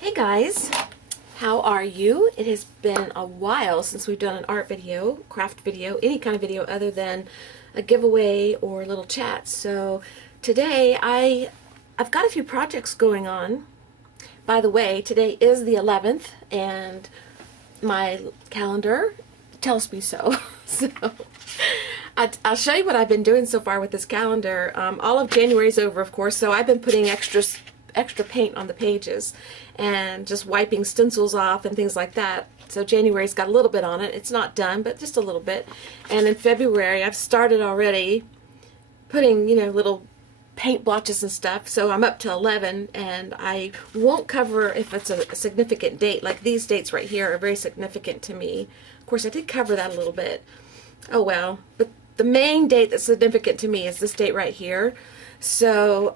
Hey guys, how are you? It has been a while since we've done an art video, craft video, any kind of video other than a giveaway or a little chat. So today I've got a few projects going on. By the way, today is the 11th and my calendar tells me so. So I'll show you what I've been doing so far with this calendar. All of January's over, of course, so I've been putting extra paint on the pages and just wiping stencils off and things like that. So January's got a little bit on it. It's not done, but just a little bit. And in February, I've started already putting, little paint blotches and stuff. So I'm up to 11, and I won't cover if it's a significant date. Like these dates right here are very significant to me. Of course, I did cover that a little bit. Oh well, but the main date that's significant to me is this date right here. So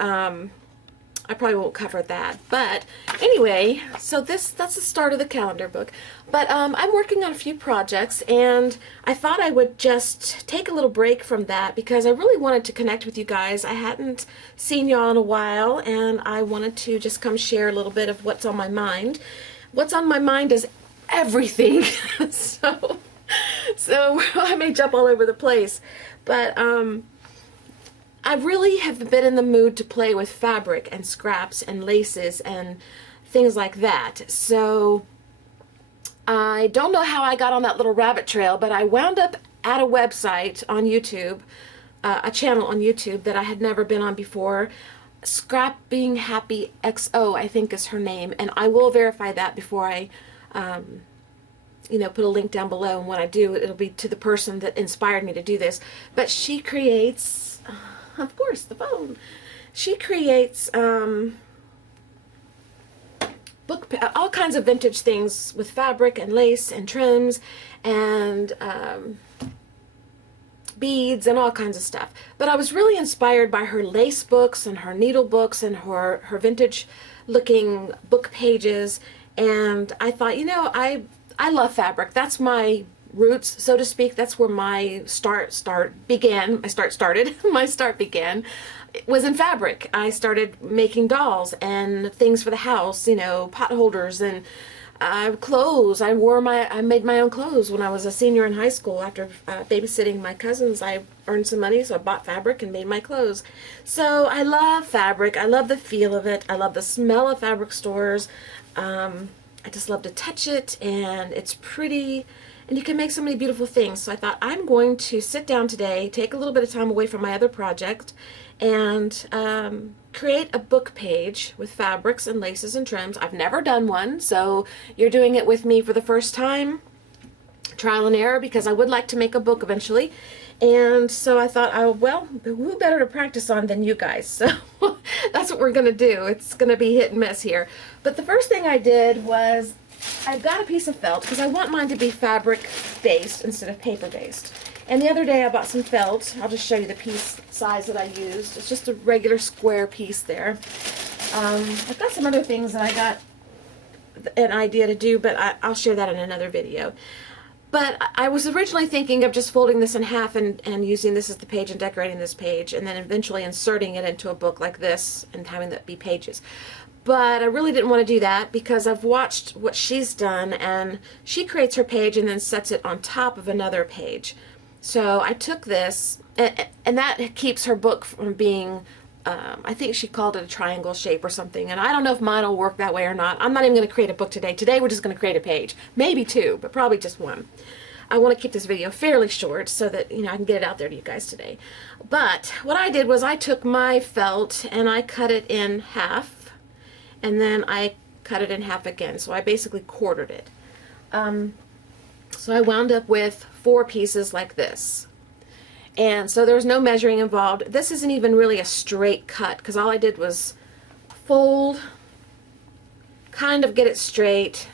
I probably won't cover that, but anyway, so that's the start of the calendar book. But I'm working on a few projects, and I thought I would just take a little break from that because I really wanted to connect with you guys. I hadn't seen y'all in a while, and I wanted to just come share a little bit of what's on my mind. What's on my mind is everything. so I may jump all over the place, but I really have been in the mood to play with fabric and scraps and laces and things like that. So I don't know how I got on that little rabbit trail, but I wound up at a website on YouTube, a channel on YouTube that I had never been on before. ScrappyHappyxo, I think is her name, and I will verify that before I put a link down below, and when I do, it'll be to the person that inspired me to do this. But she creates, of course, the phone. She creates all kinds of vintage things with fabric and lace and trims and beads and all kinds of stuff. But I was really inspired by her lace books and her needle books and her vintage looking book pages, and I thought, I love fabric. That's my roots, so to speak. That's where my start began. My start began. It was in fabric. I started making dolls and things for the house, pot holders and clothes. I made my own clothes when I was a senior in high school. After babysitting my cousins, I earned some money, so I bought fabric and made my clothes. So I love fabric. I love the feel of it. I love the smell of fabric stores. I just love to touch it, and it's pretty, and you can make so many beautiful things. So I thought I'm going to sit down today, take a little bit of time away from my other project, and create a book page with fabrics and laces and trims. I've never done one, so you're doing it with me for the first time. Trial and error, because I would like to make a book eventually. And so I thought, who better to practice on than you guys? So that's what we're going to do. It's going to be hit and miss here. But the first thing I did was I got a piece of felt because I want mine to be fabric based instead of paper based. And the other day I bought some felt. I'll just show you the piece size that I used. It's just a regular square piece there. I've got some other things that I got an idea to do, but I'll share that in another video. But I was originally thinking of just folding this in half and using this as the page and decorating this page, and then eventually inserting it into a book like this and having that be pages. But I really didn't want to do that because I've watched what she's done, and she creates her page and then sets it on top of another page. So I took this, and that keeps her book from being, I think she called it a triangle shape or something, and I don't know if mine will work that way or not. I'm not even going to create a book today. Today we're just going to create a page. Maybe two, but probably just one. I want to keep this video fairly short so that, I can get it out there to you guys today. But what I did was I took my felt and I cut it in half, and then I cut it in half again. So I basically quartered it. So I wound up with 4 pieces like this. And so there's no measuring involved. This isn't even really a straight cut because all I did was fold, kind of get it straight,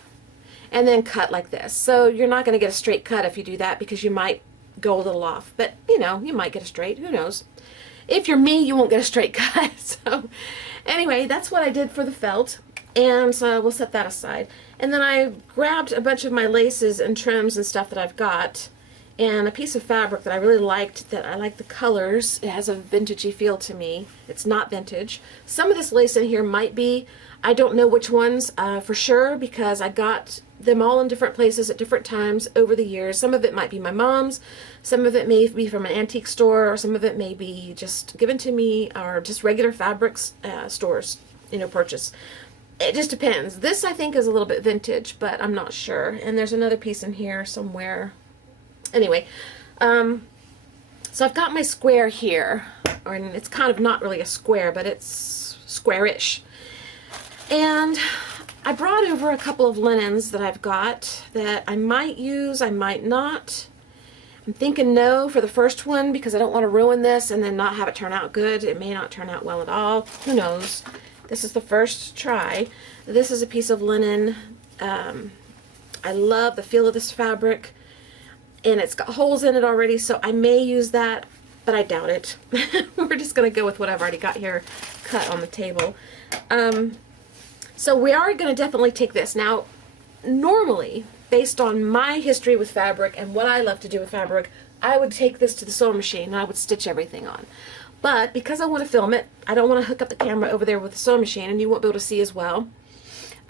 and then cut like this. So you're not going to get a straight cut if you do that because you might go a little off. But, you might get a straight. Who knows? If you're me, you won't get a straight cut. So anyway, that's what I did for the felt. And so we'll set that aside. And then I grabbed a bunch of my laces and trims and stuff that I've got, and a piece of fabric that I really liked, that I like the colors. It has a vintagey feel to me. It's not vintage. Some of this lace in here might be. I don't know which ones for sure because I got them all in different places at different times over the years. Some of it might be my mom's, some of it may be from an antique store, or some of it may be just given to me, or just regular fabrics stores, you know, purchase. It just depends. This I think is a little bit vintage, but I'm not sure. And there's another piece in here somewhere. Anyway, so I've got my square here, and it's kind of not really a square, but it's squarish. And I brought over a couple of linens that I've got that I might use, I might not. I'm thinking no for the first one because I don't want to ruin this and then not have it turn out good. It may not turn out well at all. Who knows? This is the first try. This is a piece of linen. I love the feel of this fabric, and it's got holes in it already, so I may use that, but I doubt it. We're just going to go with what I've already got here cut on the table. So we are going to definitely take this. Now, normally, based on my history with fabric and what I love to do with fabric, I would take this to the sewing machine and I would stitch everything on. But because I want to film it, I don't want to hook up the camera over there with the sewing machine and you won't be able to see as well.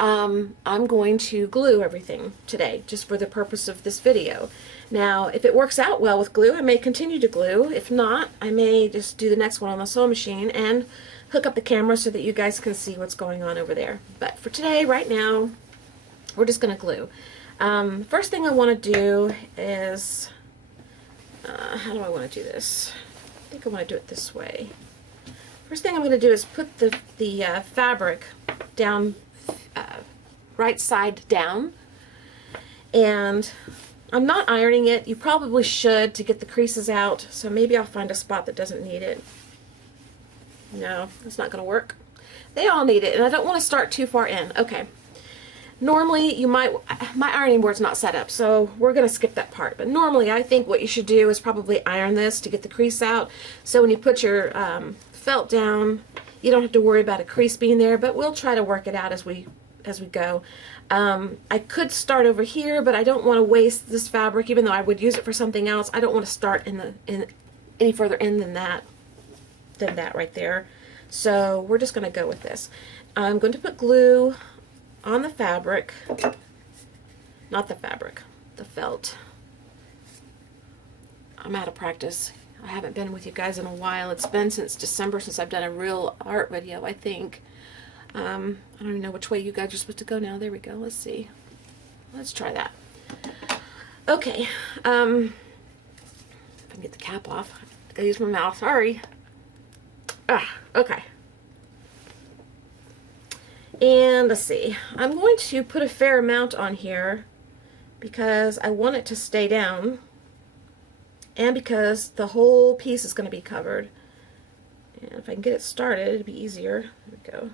I'm going to glue everything today, just for the purpose of this video. Now, if it works out well with glue, I may continue to glue. If not, I may just do the next one on the sewing machine and hook up the camera so that you guys can see what's going on over there. But for today, right now, we're just going to glue. First thing I want to do is, how do I want to do this? I think I want to do it this way. First thing I'm going to do is put the fabric down, right side down, and I'm not ironing it. You probably should to get the creases out, so maybe I'll find a spot that doesn't need it. No, it's not going to work. They all need it, and I don't want to start too far in. Okay. Normally, you might, my ironing board's not set up, so we're going to skip that part. But normally, I think what you should do is probably iron this to get the crease out. So when you put your felt down, you don't have to worry about a crease being there, but we'll try to work it out as we go. I could start over here, but I don't want to waste this fabric, even though I would use it for something else. I don't want to start in any further in than that right there. So we're just going to go with this. I'm going to put glue on the fabric, not the fabric, the felt. I'm out of practice. I haven't been with you guys in a while. It's been since December since I've done a real art video, I think. I don't even know which way you guys are supposed to go now. There we go. Let's see. Let's try that. Okay. If I can get the cap off. I gotta use my mouth. Sorry. Okay. And let's see. I'm going to put a fair amount on here because I want it to stay down and because the whole piece is going to be covered. And if I can get it started, it'll be easier. There we go.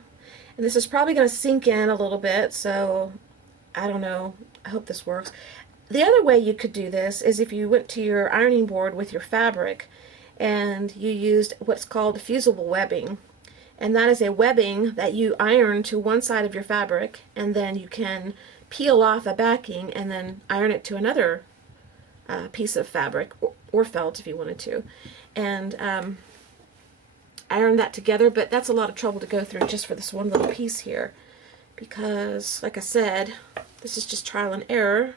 And this is probably going to sink in a little bit, so I don't know. I hope this works. The other way you could do this is if you went to your ironing board with your fabric and you used what's called fusible webbing. And that is a webbing that you iron to one side of your fabric, and then you can peel off a backing and then iron it to another piece of fabric, or felt if you wanted to. And iron that together, but that's a lot of trouble to go through just for this one little piece here. Because, like I said, this is just trial and error.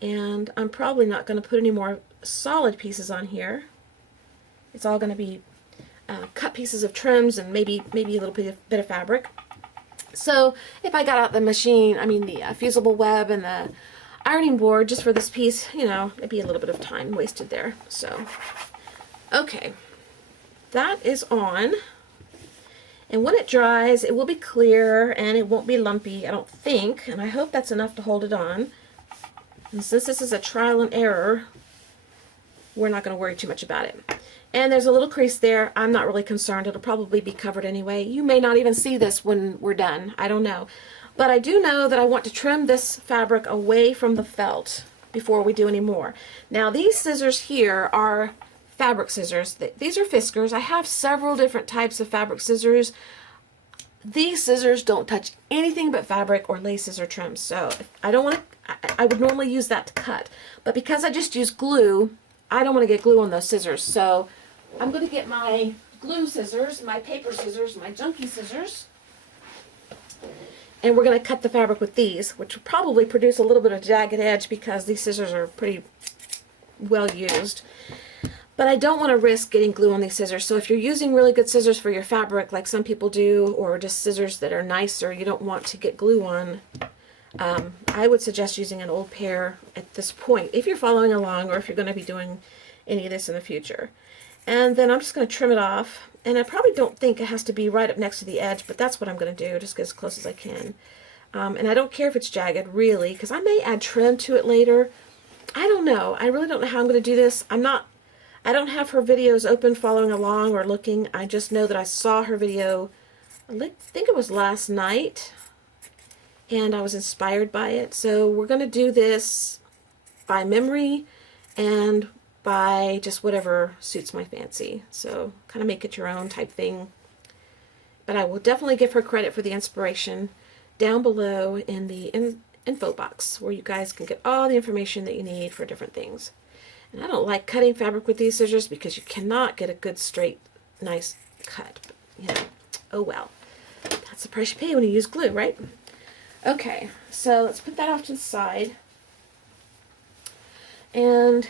And I'm probably not going to put any more solid pieces on here. It's all going to be cut pieces of trims and maybe a little bit of fabric. So if I got out the machine, the fusible web and the ironing board just for this piece, you know, it'd be a little bit of time wasted there. So, okay, that is on. And when it dries, it will be clear and it won't be lumpy, I don't think. And I hope that's enough to hold it on. And since this is a trial and error, we're not going to worry too much about it. And there's a little crease there. I'm not really concerned. It'll probably be covered anyway. You may not even see this when we're done. I don't know. But I do know that I want to trim this fabric away from the felt before we do any more. Now these scissors here are fabric scissors. These are Fiskars. I have several different types of fabric scissors. These scissors don't touch anything but fabric or laces or trims. So I would normally use that to cut. But because I just use glue, I don't want to get glue on those scissors. So I'm going to get my glue scissors, my paper scissors, my junky scissors. And we're going to cut the fabric with these, which will probably produce a little bit of jagged edge because these scissors are pretty well used. But I don't want to risk getting glue on these scissors. So if you're using really good scissors for your fabric, like some people do, or just scissors that are nicer, you don't want to get glue on, I would suggest using an old pair at this point, if you're following along or if you're going to be doing any of this in the future. And then I'm just going to trim it off. And I probably don't think it has to be right up next to the edge, but that's what I'm going to do, just get as close as I can. And I don't care if it's jagged, really, because I may add trim to it later. I don't know. I really don't know how I'm going to do this. I don't have her videos open following along or looking. I just know that I saw her video, I think it was last night, and I was inspired by it. So we're going to do this by memory and by just whatever suits my fancy. So kind of make it your own type thing. But I will definitely give her credit for the inspiration down below in the info box, where you guys can get all the information that you need for different things. And I don't like cutting fabric with these scissors because you cannot get a good straight nice cut. But, you know, oh well. That's the price you pay when you use glue, right? Okay, so let's put that off to the side. And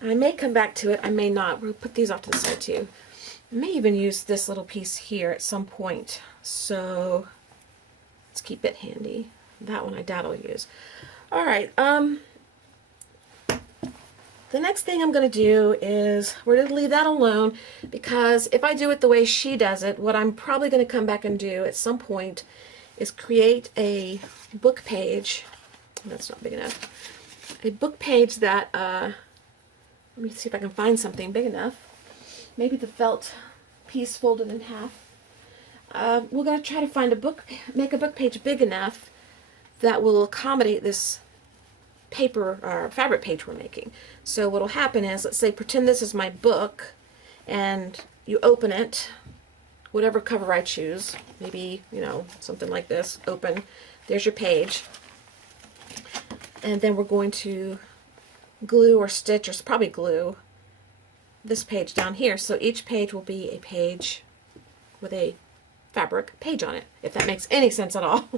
I may come back to it, I may not. We'll put these off to the side too. I may even use this little piece here at some point. So let's keep it handy. That one I doubt I'll use. Alright, the next thing I'm going to do is, we're going to leave that alone, because if I do it the way she does it, what I'm probably going to come back and do at some point is create a book page. That's not big enough. A book page that, let me see if I can find something big enough. Maybe the felt piece folded in half. We're going to try to find make a book page big enough that will accommodate this paper or fabric page we're making. So what'll happen is, let's say, pretend this is my book, and you open it, whatever cover I choose, maybe, you know, something like this, open, there's your page, and then we're going to glue or stitch, or probably glue, this page down here. So each page will be a page with a fabric page on it, if that makes any sense at all.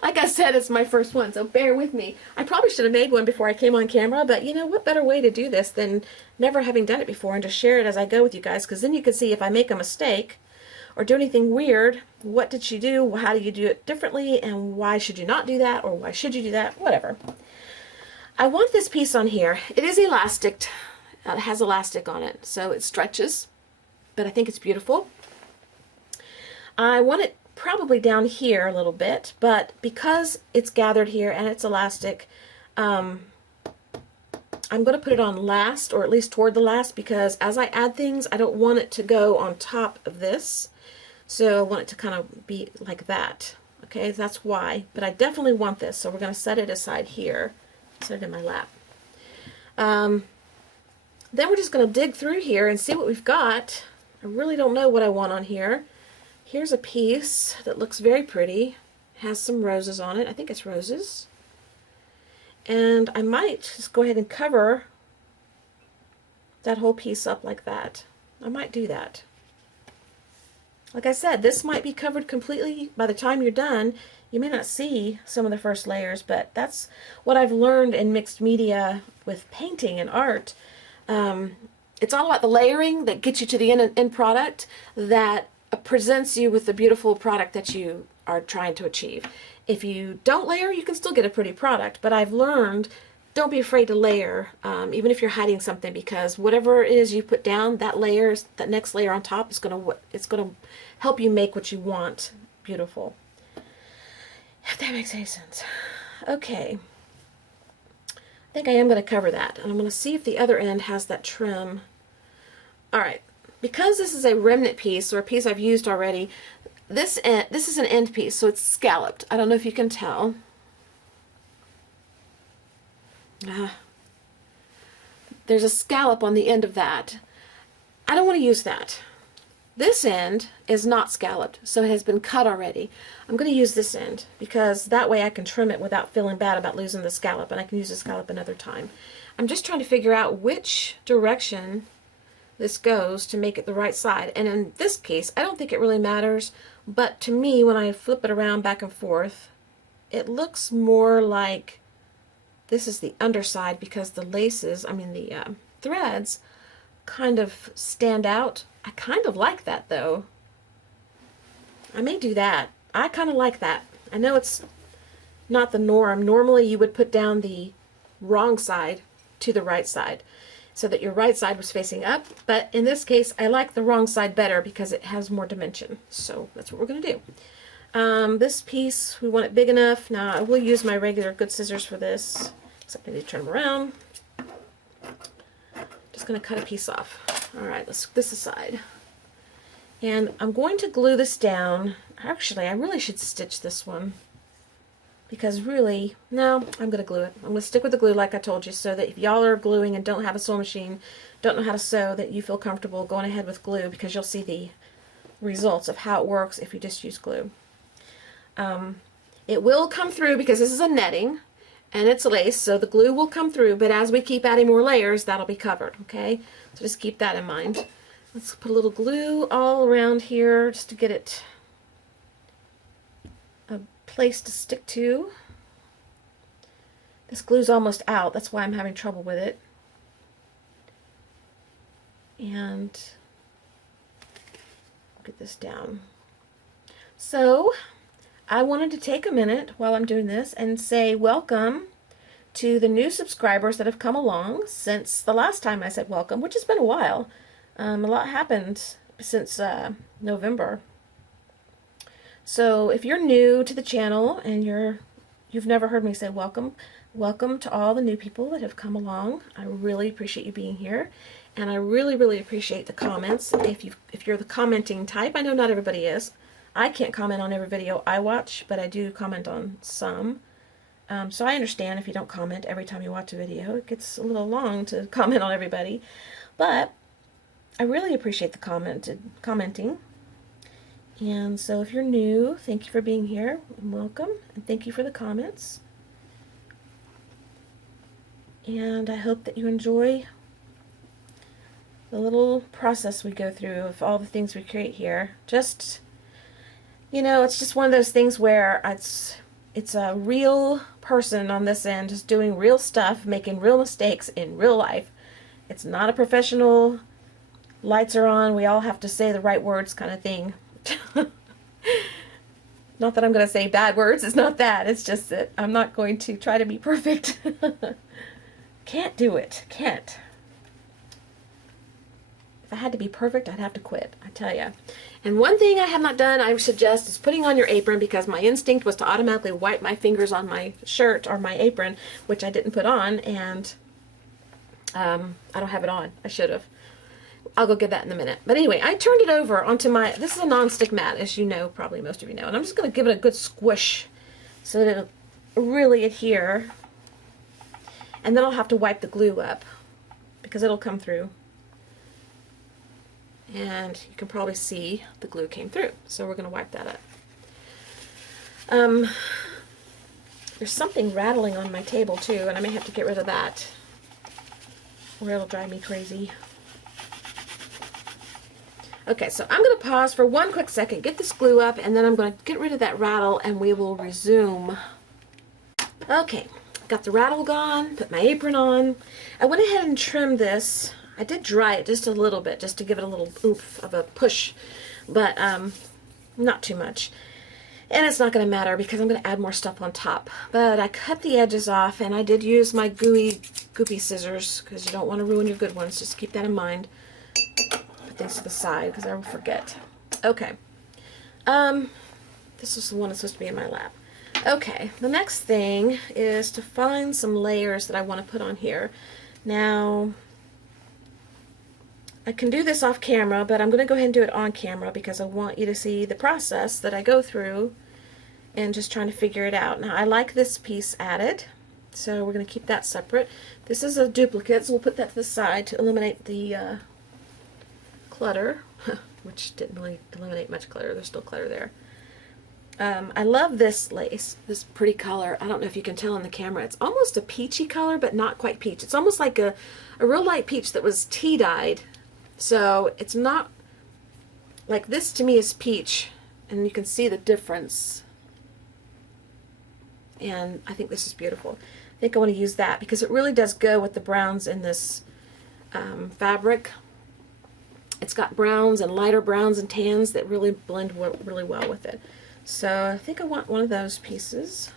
Like I said, it's my first one, so bear with me. I probably should have made one before I came on camera, but you know, what better way to do this than never having done it before and just share it as I go with you guys, because then you can see if I make a mistake or do anything weird, what did she do, how do you do it differently, and why should you not do that, or why should you do that, whatever. I want this piece on here. It is elastic. It has elastic on it, so it stretches, but I think it's beautiful. I want it probably down here a little bit, but because it's gathered here and it's elastic, I'm going to put it on last, or at least toward the last, because as I add things, I don't want it to go on top of this. So I want it to kind of be like that. Okay, that's why. But I definitely want this, so we're going to set it aside here. Set it in my lap. Then we're just going to dig through here and see what we've got. I really don't know what I want on here. Here's a piece that looks very pretty. It has some roses on it. I think it's roses. And I might just go ahead and cover that whole piece up like that. I might do that. Like I said, this might be covered completely by the time you're done. You may not see some of the first layers, but that's what I've learned in mixed media with painting and art. It's all about the layering that gets you to the end product that presents you with the beautiful product that you are trying to achieve. If you don't layer, you can still get a pretty product, but I've learned, don't be afraid to layer, even if you're hiding something, because whatever it is you put down, that next layer on top is it's gonna help you make what you want beautiful. If that makes any sense. Okay. I think I am going to cover that, and I'm going to see if the other end has that trim. Alright, because this is a remnant piece, or a piece I've used already, this is an end piece, so it's scalloped. I don't know if you can tell. There's a scallop on the end of that. I don't want to use that. This end is not scalloped, so it has been cut already. I'm going to use this end, because that way I can trim it without feeling bad about losing the scallop, and I can use the scallop another time. I'm just trying to figure out which direction this goes to make it the right side. And in this case, I don't think it really matters, but to me, when I flip it around back and forth, it looks more like this is the underside because the laces, I mean the threads, kind of stand out. I kind of like that though. I may do that. I kind of like that. I know it's not the norm. Normally you would put down the wrong side to the right side so that your right side was facing up, but in this case I like the wrong side better because it has more dimension. So that's what we're going to do. This piece, we want it big enough. Now I will use my regular good scissors for this, except I need to turn them around. Just going to cut a piece off. Alright, let's put this aside. And I'm going to glue this down. Actually, I really should stitch this one. Because really, no, I'm going to glue it. I'm going to stick with the glue like I told you, so that if y'all are gluing and don't have a sewing machine, don't know how to sew, that you feel comfortable going ahead with glue, because you'll see the results of how it works if you just use glue. It will come through because this is a netting and it's lace, so the glue will come through, but as we keep adding more layers, that'll be covered, okay? So just keep that in mind. Let's put a little glue all around here just to get it a place to stick to. This glue's almost out, that's why I'm having trouble with it. And get this down. So I wanted to take a minute while I'm doing this and say welcome to the new subscribers that have come along since the last time I said welcome, which has been a while. A lot happened since November. So if you're new to the channel and you've never heard me say welcome, welcome to all the new people that have come along. I really appreciate you being here, and I really appreciate the comments. If you're the commenting type, I know not everybody is. I can't comment on every video I watch, but I do comment on some. So I understand if you don't comment every time you watch a video. It gets a little long to comment on everybody, but I really appreciate the commenting. And so if you're new, thank you for being here and welcome, and thank you for the comments. And I hope that you enjoy the little process we go through of all the things we create here. Just, you know, it's just one of those things where it's a real person on this end just doing real stuff, making real mistakes in real life. It's not a professional, lights are on, we all have to say the right words kind of thing. Not that I'm going to say bad words, it's not that. It's just that I'm not going to try to be perfect. Can't do it. Can't. If I had to be perfect, I'd have to quit, I tell ya. And one thing I have not done, I suggest, is putting on your apron, because my instinct was to automatically wipe my fingers on my shirt or my apron, which I didn't put on, and I don't have it on. I should have. I'll go get that in a minute. But anyway, I turned it over onto my, this is a non-stick mat, as you know, probably most of you know, and I'm just going to give it a good squish so that it'll really adhere. And then I'll have to wipe the glue up, because it'll come through. And you can probably see the glue came through, so we're going to wipe that up. There's something rattling on my table too, and I may have to get rid of that, or it'll drive me crazy. Okay, so I'm going to pause for one quick second, get this glue up, and then I'm going to get rid of that rattle, and we will resume. Okay, got the rattle gone, put my apron on. I went ahead and trimmed this. I did dry it just a little bit, just to give it a little oomph of a push, but not too much. And it's not going to matter because I'm going to add more stuff on top. But I cut the edges off, and I did use my goopy scissors, because you don't want to ruin your good ones. Just keep that in mind. Put these to the side because I will forget. Okay. This is the one that's supposed to be in my lap. Okay, the next thing is to find some layers that I want to put on here. Now, I can do this off camera, but I'm going to go ahead and do it on camera because I want you to see the process that I go through and just trying to figure it out. Now, I like this piece added, so we're going to keep that separate. This is a duplicate, so we'll put that to the side to eliminate the clutter, which didn't really eliminate much clutter. There's still clutter there. I love this lace, this pretty color. I don't know if you can tell in the camera. It's almost a peachy color, but not quite peach. It's almost like a real light peach that was tea dyed. So it's not, like this to me is peach, and you can see the difference. and I think this is beautiful. I think I want to use that because it really does go with the browns in this fabric. It's got browns and lighter browns and tans that really blend really well with it. So I think I want one of those pieces.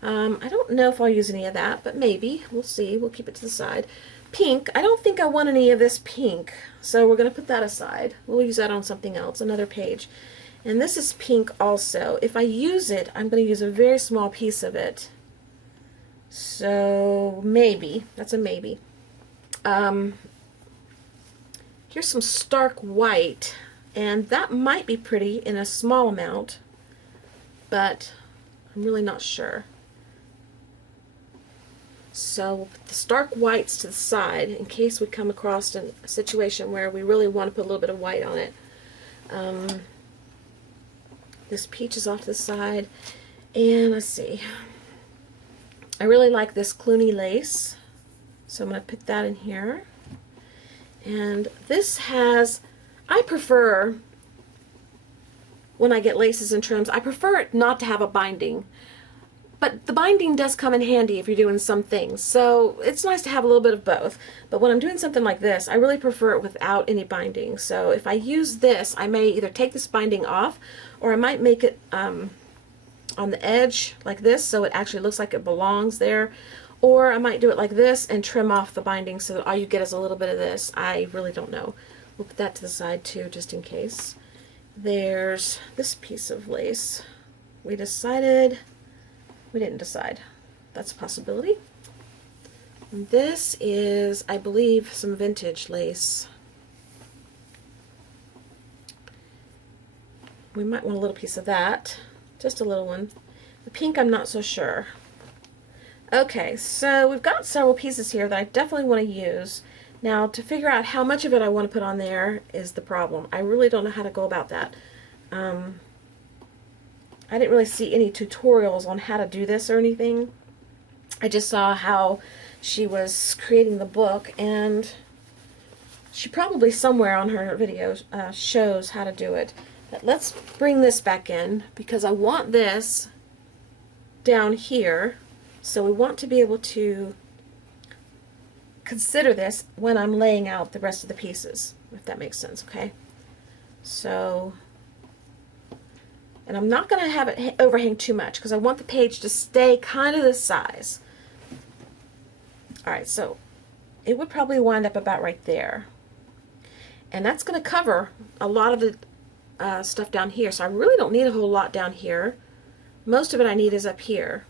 I don't know if I'll use any of that, but maybe. We'll see. We'll keep it to the side. Pink. I don't think I want any of this pink, so we're going to put that aside. We'll use that on something else, another page. And this is pink also. If I use it, I'm going to use a very small piece of it. So maybe. That's a maybe. Here's some stark white, and that might be pretty in a small amount, but I'm really not sure. So we'll put the stark whites to the side in case we come across a situation where we really want to put a little bit of white on it. This peach is off to the side, and let's see. I really like this Clooney lace, so I'm going to put that in here. And this has, I prefer, when I get laces and trims, I prefer it not to have a binding. But the binding does come in handy if you're doing some things. So it's nice to have a little bit of both. But when I'm doing something like this, I really prefer it without any binding. So if I use this, I may either take this binding off, or I might make it on the edge like this so it actually looks like it belongs there. Or I might do it like this and trim off the binding so that all you get is a little bit of this. I really don't know. We'll put that to the side too, just in case. There's this piece of lace. We didn't decide. That's a possibility. And this is, I believe, some vintage lace. We might want a little piece of that. Just a little one. The pink, I'm not so sure. Okay, so we've got several pieces here that I definitely want to use. Now, to figure out how much of it I want to put on there is the problem. I really don't know how to go about that. I didn't really see any tutorials on how to do this or anything. I just saw how she was creating the book, and she probably somewhere on her videos shows how to do it. But let's bring this back in because I want this down here. So we want to be able to consider this when I'm laying out the rest of the pieces, if that makes sense, okay? So, and I'm not going to have it overhang too much because I want the page to stay kind of this size. Alright, so it would probably wind up about right there. And that's going to cover a lot of the stuff down here, so I really don't need a whole lot down here. Most of it I need is up here.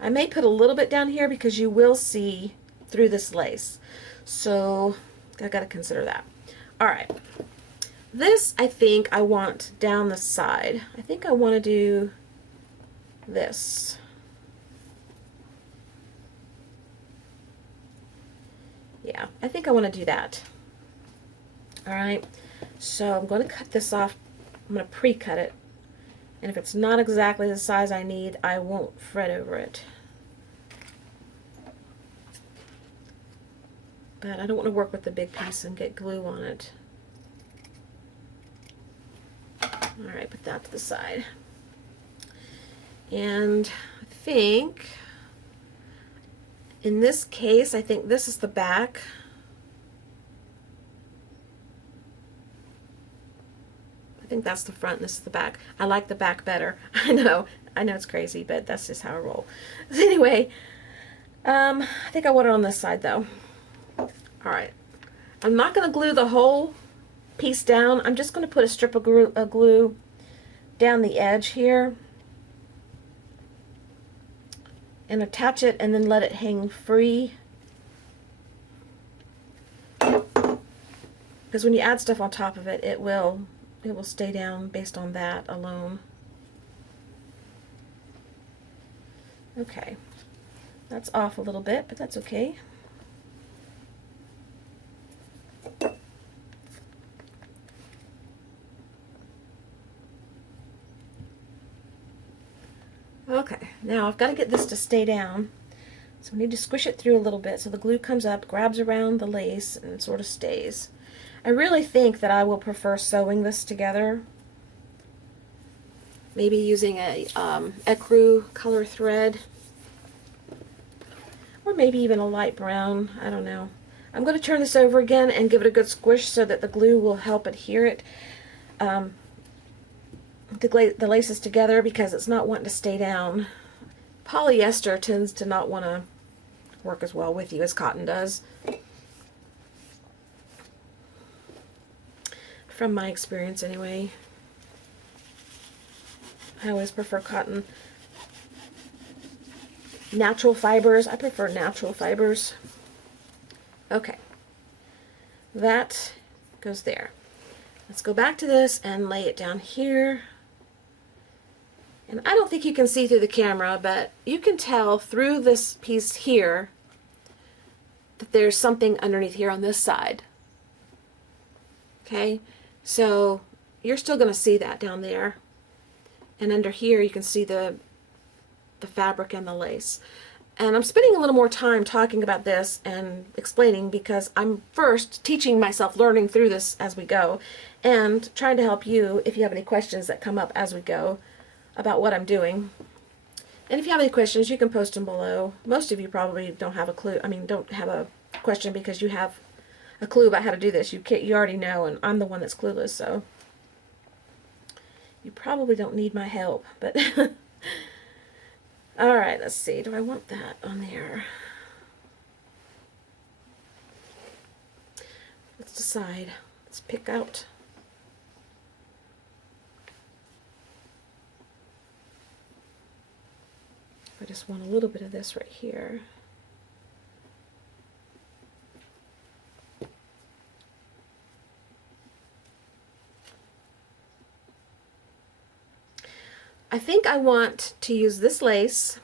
I may put a little bit down here because you will see through this lace. So I've got to consider that. Alright. This I think I want down the side. I think I want to do this. Yeah, I think I want to do that. Alright. So I'm going to cut this off. I'm going to pre-cut it. And if it's not exactly the size I need, I won't fret over it. But I don't want to work with the big piece and get glue on it. Alright, put that to the side. And I think, in this case, I think this is the back. I think that's the front and this is the back. I like the back better. I know it's crazy, but that's just how I roll. So anyway, I think I want it on this side though. Alright. I'm not going to glue the whole piece down. I'm just going to put a strip of glue down the edge here and attach it and then let it hang free. Because when you add stuff on top of it, it will stay down based on that alone. Okay, that's off a little bit, but that's okay. Okay, now I've got to get this to stay down, so we need to squish it through a little bit so the glue comes up, grabs around the lace, and sort of stays. I really think that I will prefer sewing this together maybe using a ecru color thread, or maybe even a light brown. I don't know. I'm going to turn this over again and give it a good squish so that the glue will help adhere it, the laces together, because it's not wanting to stay down. Polyester tends to not want to work as well with you as cotton does, from my experience anyway. I always prefer cotton. Natural fibers, I prefer natural fibers. Okay, that goes there. Let's go back to this and lay it down here. And I don't think you can see through the camera, but you can tell through this piece here that there's something underneath here on this side. Okay, so you're still going to see that down there. And under here you can see the fabric and the lace. And I'm spending a little more time talking about this and explaining because I'm first teaching myself, learning through this as we go, and trying to help you if you have any questions that come up as we go about what I'm doing. And if you have any questions, you can post them below. Most of you probably don't have a clue. I mean, don't have a question because you have a clue about how to do this. You already know, and I'm the one that's clueless, so you probably don't need my help. But all right, let's see. Do I want that on there? Let's decide. Let's pick out. I just want a little bit of this right here. I think I want to use this lace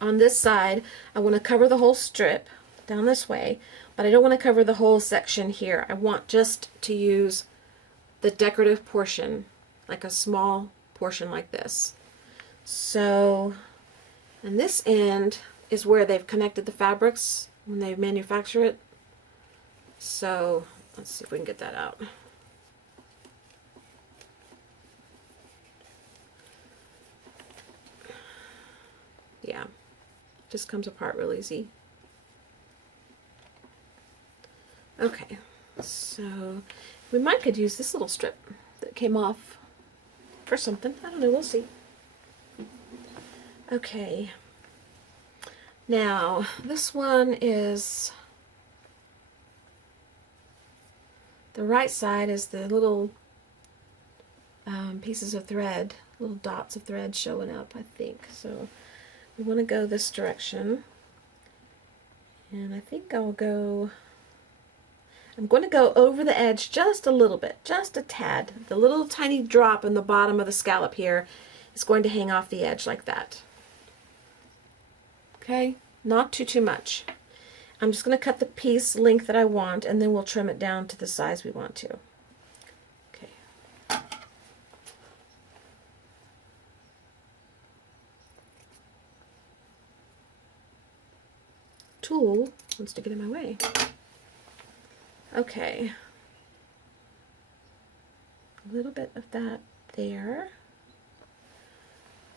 on this side. I want to cover the whole strip down this way, but I don't want to cover the whole section here. I want just to use the decorative portion, like a small portion like this. So, and this end is where they've connected the fabrics when they manufacture it. So let's see if we can get that out. Yeah, just comes apart real easy. Okay, so we might could use this little strip that came off for something. I don't know, we'll see. Okay, now this one is, the right side is the little pieces of thread, little dots of thread showing up, I think. So we want to go this direction, and I think I'm going to go over the edge just a little bit, just a tad. The little tiny drop in the bottom of the scallop here is going to hang off the edge like that. Okay, not too much. I'm just going to cut the piece length that I want, and then we'll trim it down to the size we want to. Okay. Tool wants to get in my way. Okay. A little bit of that there.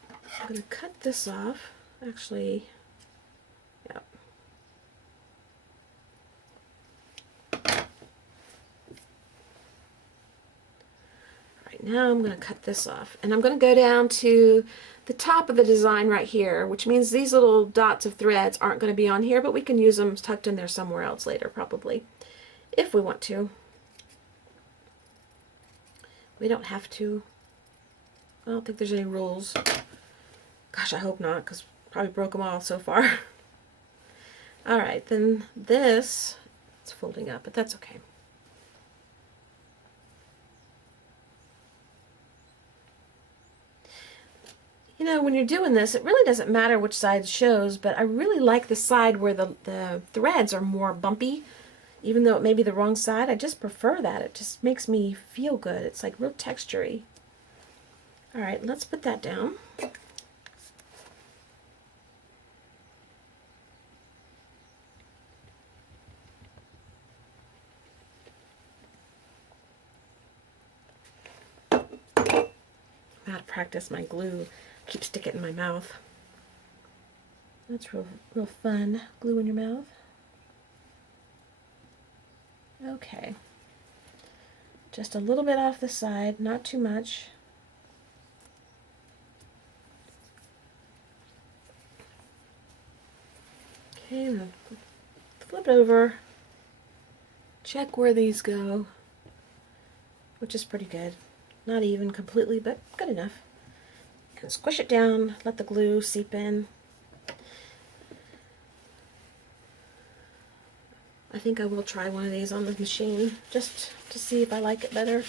I'm going to cut this off. Actually, yeah. Right now I'm going to cut this off, and I'm going to go down to the top of the design right here, which means these little dots of threads aren't going to be on here, but we can use them tucked in there somewhere else later, probably, if we want to. We don't have to. I don't think there's any rules. Gosh, I hope not, because probably broke them all so far. All right, then this, it's folding up, but that's okay. You know, when you're doing this, it really doesn't matter which side shows, but I really like the side where the threads are more bumpy. Even though it may be the wrong side, I just prefer that. It just makes me feel good. It's like real textury. All right, let's put that down. practice. My glue keeps sticking in my mouth. That's real fun. Glue in your mouth. Okay. Just a little bit off the side, not too much. Okay, flip it over. Check where these go, which is pretty good. Not even completely, but good enough. And squish it down, let the glue seep in. I think I will try one of these on the machine just to see if I like it better.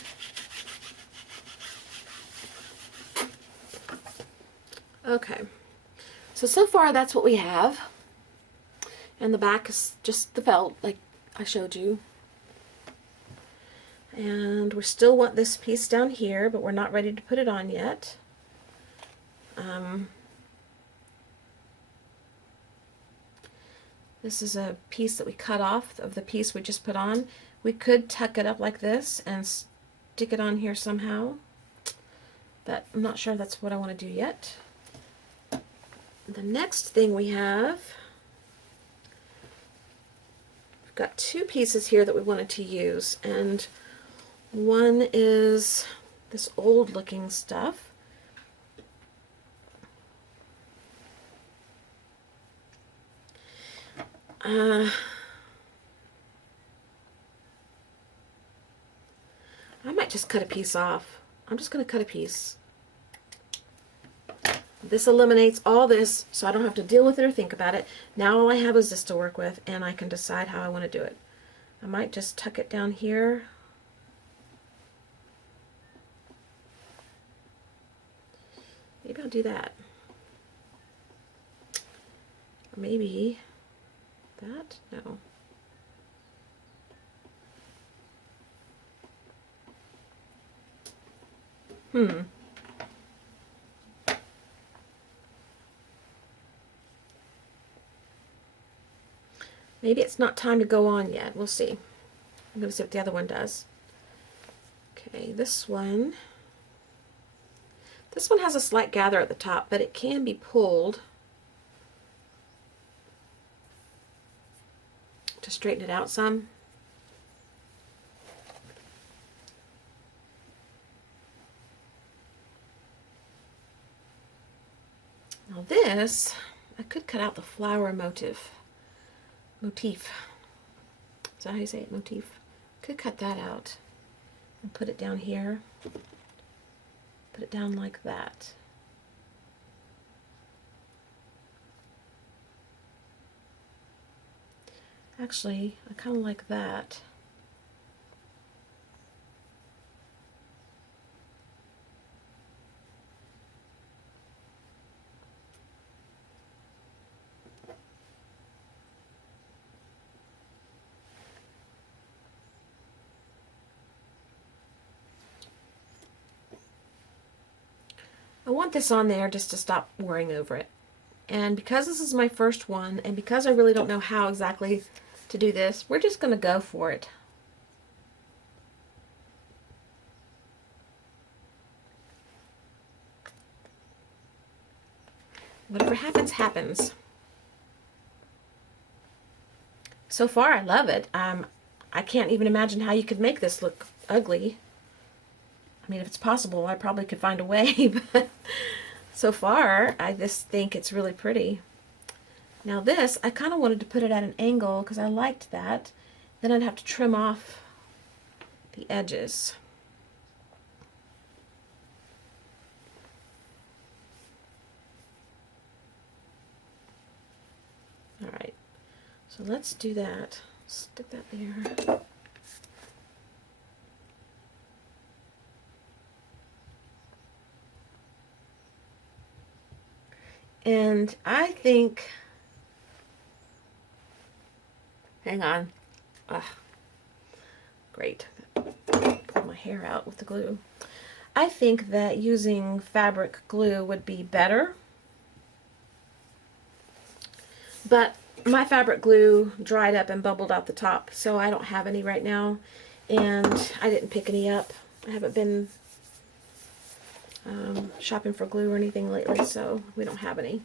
Okay, so far that's what we have. And the back is just the felt like I showed you. And we still want this piece down here, but we're not ready to put it on yet. This is a piece that we cut off of the piece we just put on. We could tuck it up like this and stick it on here somehow. But I'm not sure that's what I want to do yet. The next thing we have, we've got two pieces here that we wanted to use, and one is this old looking stuff. I might just cut a piece off. I'm just going to cut a piece. This eliminates all this, so I don't have to deal with it or think about it. Now all I have is this to work with, and I can decide how I want to do it. I might just tuck it down here. Maybe I'll do that. Or maybe that? No. Maybe it's not time to go on yet. We'll see. I'm going to see what the other one does. Okay, this one has a slight gather at the top, but it can be pulled to straighten it out some. Now this, I could cut out the flower motif. Is that how you say it? Motif. Could cut that out and put it down here. Put it down like that. Actually, I kind of like that. I want this on there just to stop worrying over it. And because this is my first one, and because I really don't know how exactly to do this, we're just going to go for it. Whatever happens, happens. So far, I love it. I can't even imagine how you could make this look ugly. I mean, if it's possible, I probably could find a way, but so far, I just think it's really pretty. Now this, I kind of wanted to put it at an angle because I liked that. Then I'd have to trim off the edges. All right, so let's do that. Stick that there. And I think, hang on, great, pull my hair out with the glue. I think that using fabric glue would be better, but my fabric glue dried up and bubbled out the top, so I don't have any right now, and I didn't pick any up. I haven't been shopping for glue or anything lately, so we don't have any.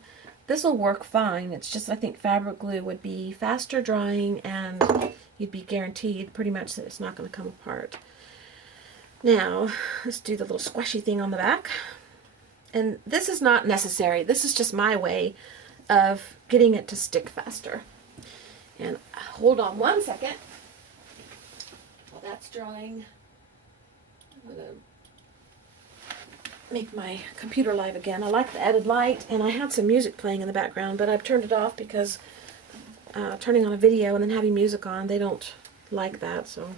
This will work fine. It's just I think fabric glue would be faster drying and you'd be guaranteed pretty much that it's not going to come apart. Now, let's do the little squishy thing on the back. And this is not necessary. This is just my way of getting it to stick faster. And hold on one second. While that's drying, I'm going to make my computer live again. I like the added light, and I had some music playing in the background, but I've turned it off because turning on a video and then having music on, they don't like that, so.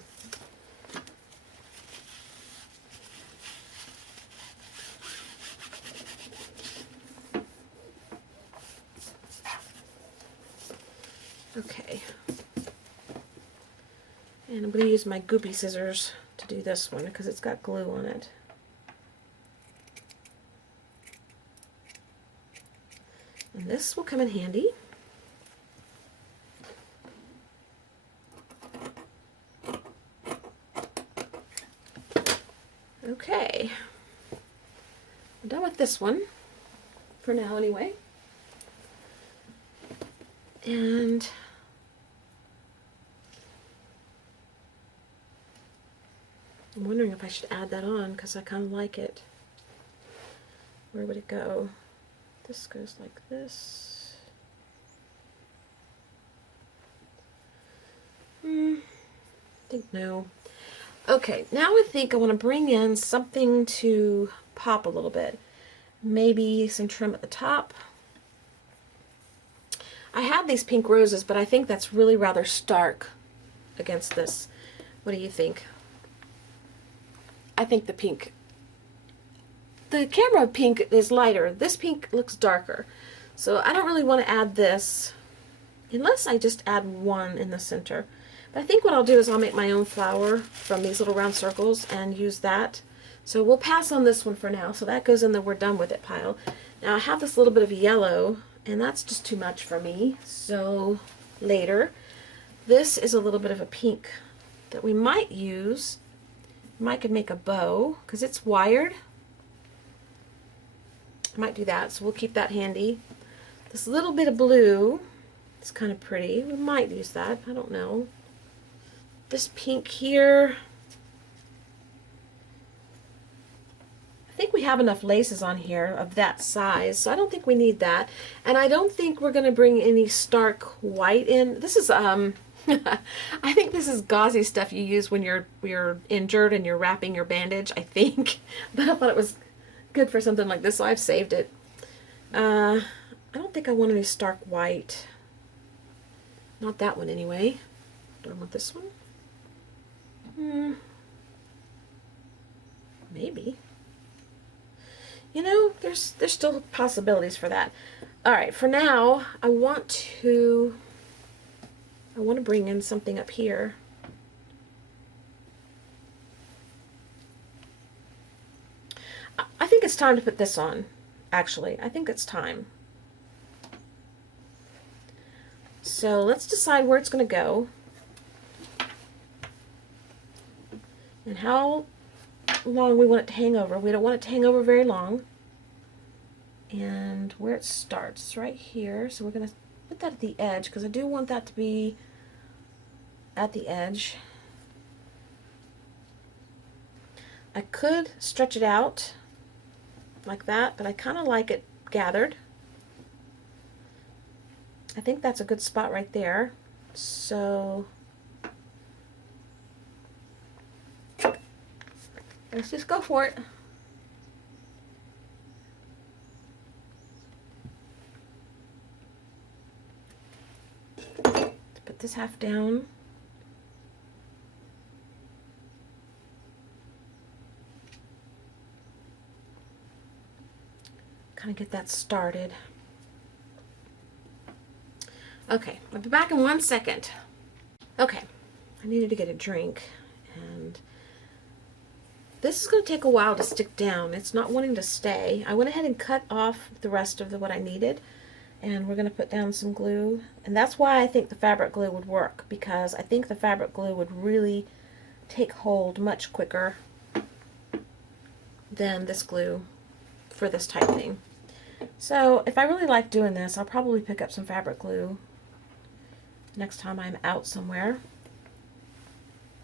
Okay. And I'm going to use my goopy scissors to do this one because it's got glue on it. And this will come in handy. Okay. I'm done with this one, for now anyway. And I'm wondering if I should add that on because I kind of like it. Where would it go? This goes like this. I think no. Okay, now I think I want to bring in something to pop a little bit. Maybe some trim at the top. I have these pink roses, but I think that's really rather stark against this. What do you think? I think the pink, the camera pink is lighter. This pink looks darker. So I don't really want to add this unless I just add one in the center. But I think what I'll do is I'll make my own flower from these little round circles and use that. So we'll pass on this one for now. So that goes in the we're done with it pile. Now I have this little bit of yellow, and that's just too much for me. So later, this is a little bit of a pink that we might use. I could make a bow because it's wired. I might do that, so we'll keep that handy. This little bit of blue, it's kind of pretty. We might use that, I don't know. This pink here, I think we have enough laces on here of that size, so I don't think we need that. And I don't think we're going to bring any stark white in. This is I think this is gauzy stuff you use when you're injured and you're wrapping your bandage, I think. But I thought it was good for something like this, so I've saved it. I don't think I want any stark white. Not that one anyway. Do I want this one? Maybe. You know, there's still possibilities for that. All right, for now, I want to bring in something up here. I think it's time to put this on, actually. I think it's time. So let's decide where it's going to go and how long we want it to hang over. We don't want it to hang over very long. And where it starts, right here. So we're going to put that at the edge because I do want that to be at the edge. I could stretch it out like that, but I kind of like it gathered. I think that's a good spot right there. So let's just go for it. Let's put this half down. Kind of get that started. Okay, I'll be back in 1 second. Okay, I needed to get a drink, and this is going to take a while to stick down. It's not wanting to stay. I went ahead and cut off the rest of what I needed, and we're going to put down some glue. And that's why I think the fabric glue would work, because I think the fabric glue would really take hold much quicker than this glue. for this type thing. So if I really like doing this, I'll probably pick up some fabric glue next time I'm out somewhere.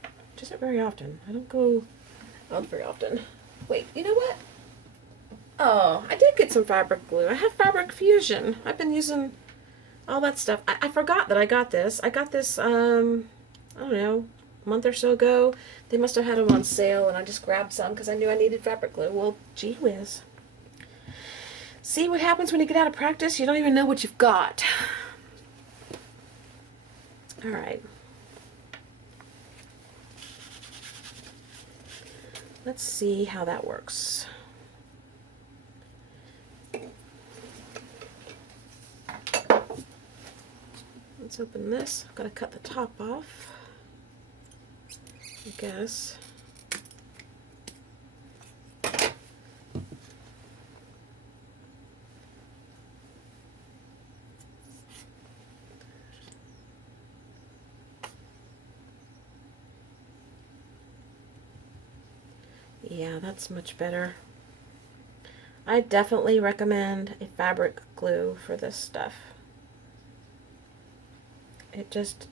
Which isn't very often. I don't go out very often. Wait, you know what? Oh, I did get some fabric glue. I have Fabric Fusion. I've been using all that stuff. I forgot that I got this. I got this, I don't know, a month or so ago. They must have had them on sale, and I just grabbed some because I knew I needed fabric glue. Well, gee whiz. See what happens when you get out of practice? You don't even know what you've got. All right. Let's see how that works. Let's open this. I've got to cut the top off, I guess. Yeah, that's much better. I definitely recommend a fabric glue for this stuff. It just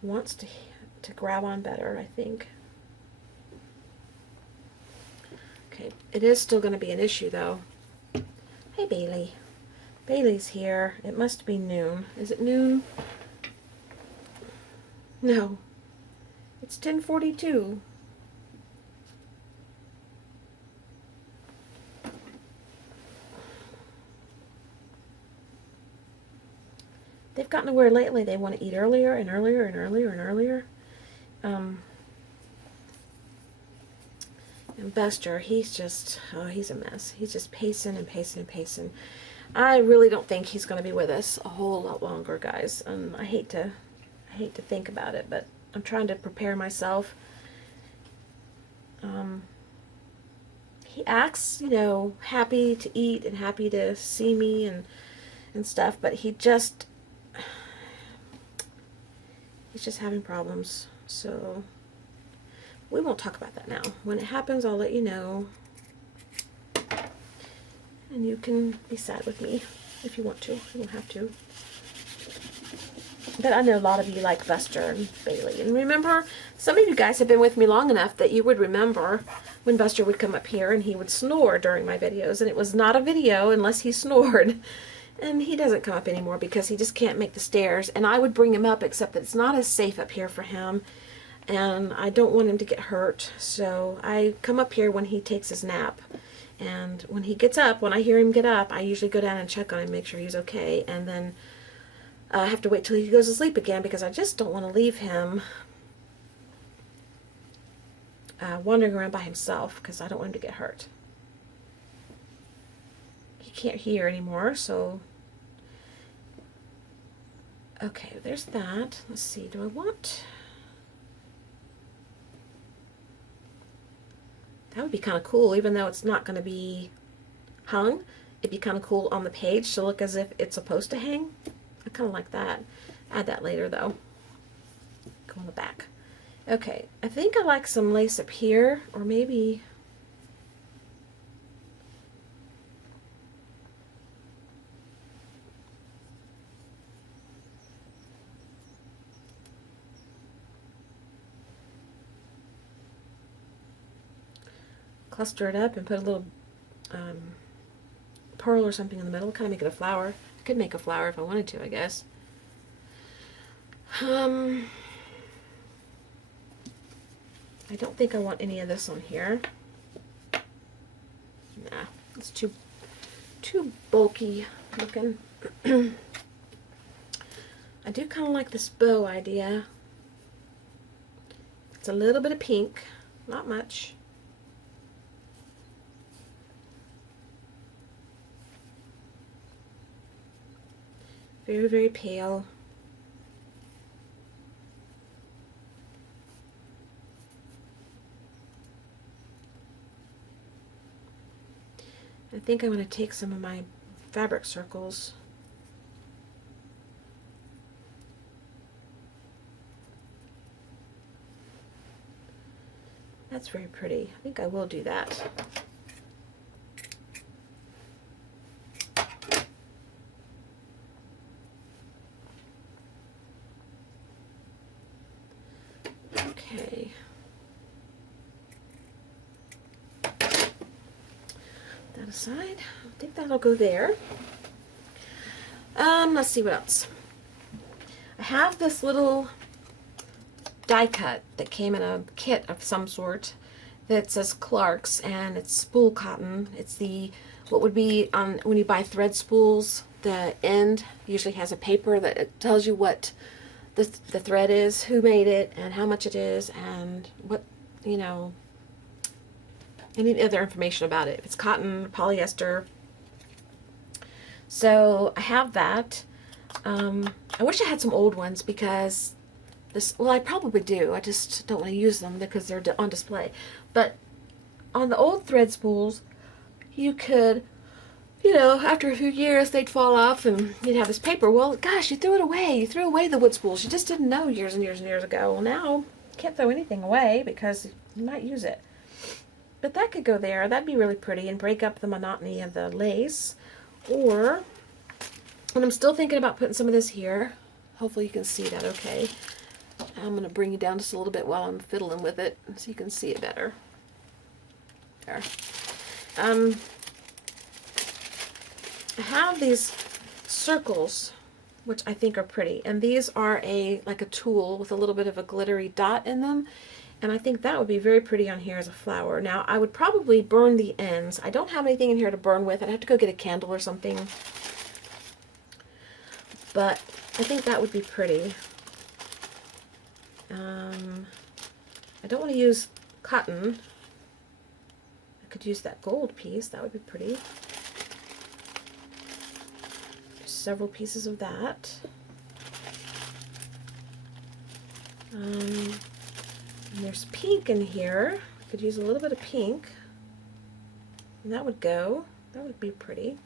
wants to grab on better, I think. Okay, it is still going to be an issue though. Hey Bailey. Bailey's here. It must be noon. Is it noon? No. It's 10:42. They've gotten to where lately they want to eat earlier and earlier and earlier and earlier. And Buster, he's just, oh, he's a mess. He's just pacing and pacing and pacing. I really don't think he's going to be with us a whole lot longer, guys. I hate to think about it, but I'm trying to prepare myself. He acts, you know, happy to eat and happy to see me and stuff, but he's just having problems. So we won't talk about that now. When it happens, I'll let you know. And you can be sad with me if you want to. You don't have to. But I know a lot of you like Buster and Bailey. And remember, some of you guys have been with me long enough that you would remember when Buster would come up here and he would snore during my videos. And it was not a video unless he snored. And he doesn't come up anymore because he just can't make the stairs. And I would bring him up, except that it's not as safe up here for him. And I don't want him to get hurt. So I come up here when he takes his nap. And when he gets up, when I hear him get up, I usually go down and check on him, make sure he's okay. And then I have to wait till he goes to sleep again because I just don't want to leave him wandering around by himself because I don't want him to get hurt. He can't hear anymore, so... Okay, there's that. Let's see, do I want... That would be kind of cool, even though it's not going to be hung. It'd be kind of cool on the page to look as if it's supposed to hang. I kind of like that. Add that later, though. Go on the back. Okay, I think I like some lace up here, or maybe... cluster it up and put a little pearl or something in the middle, kind of make it a flower. I could make a flower if I wanted to, I guess. I don't think I want any of this on here. Nah, it's too bulky looking. I do kind of like this bow idea. It's a little bit of pink, not much. Very, very pale. I think I'm going to take some of my fabric circles. That's very pretty. I think I will do that. Okay. That aside, I think that'll go there. Let's see what else. I have this little die cut that came in a kit of some sort that says Clark's, and it's spool cotton. It's the what would be on when you buy thread spools. The end usually has a paper that it tells you what the thread is, who made it, and how much it is, and what, you know, any other information about it. If it's cotton, polyester. So I have that. I wish I had some old ones because this, well, I probably do. I just don't want to use them because they're on display. But on the old thread spools, you could, you know, after a few years, they'd fall off and you'd have this paper. Well, gosh, you threw it away. You threw away the wood spools. You just didn't know years and years and years ago. Well, now you can't throw anything away because you might use it. But that could go there. That'd be really pretty and break up the monotony of the lace. Or, and I'm still thinking about putting some of this here. Hopefully you can see that okay. I'm going to bring you down just a little bit while I'm fiddling with it so you can see it better. There. I have these circles, which I think are pretty, and these are like a tulle with a little bit of a glittery dot in them, and I think that would be very pretty on here as a flower. Now, I would probably burn the ends. I don't have anything in here to burn with. I'd have to go get a candle or something, but I think that would be pretty. I don't want to use cotton. I could use that gold piece. That would be pretty. Several pieces of that. And there's pink in here. I could use a little bit of pink. And that would go. That would be pretty.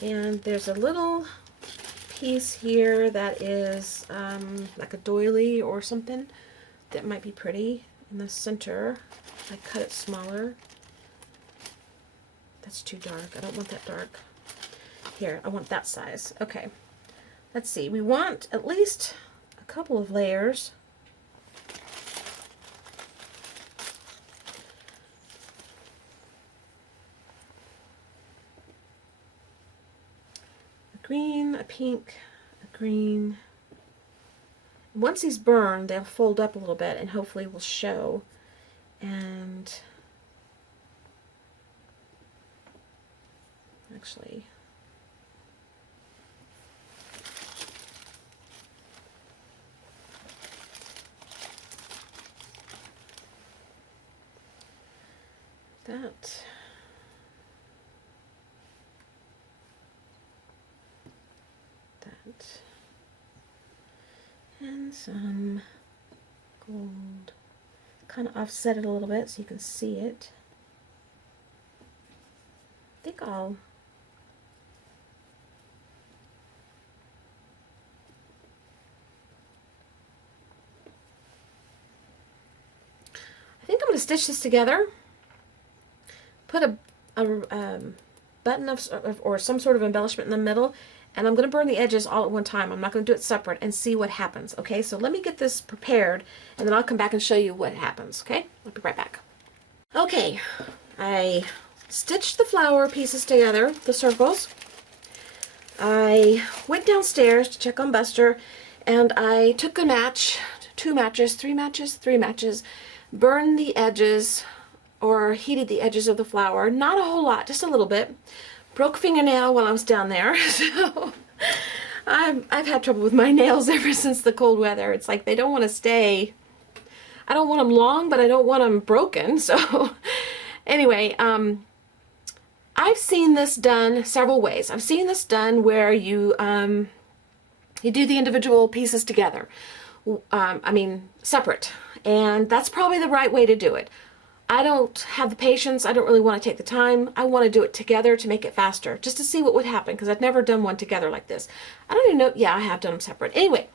And there's a little piece here that is like a doily or something that might be pretty in the center. I cut it smaller. That's too dark. I don't want that dark. Here, I want that size. Okay. Let's see. We want at least a couple of layers. A green, a pink, a green. Once these burn, they'll fold up a little bit and hopefully will show. And actually, that and some gold, kind of offset it a little bit so you can see it. I think I think I'm going to stitch this together, put a button or some sort of embellishment in the middle, and I'm going to burn the edges all at one time. I'm not going to do it separate, and see what happens. Okay, so let me get this prepared, and then I'll come back and show you what happens. Okay, I'll be right back. Okay, I stitched the flower pieces together, the circles. I went downstairs to check on Buster, and I took a match, three matches, burned the edges, or heated the edges of the flower. Not a whole lot, just a little bit. Broke fingernail while I was down there, so I've had trouble with my nails ever since the cold weather. It's like they don't want to stay. I don't want them long, but I don't want them broken. So anyway, I've seen this done several ways. I've seen this done where you do the individual pieces together. I mean, separate, and that's probably the right way to do it. I don't have the patience. I don't really want to take the time. I want to do it together to make it faster, just to see what would happen, because I've never done one together like this. I don't even know. Yeah, I have done them separate. Anyway,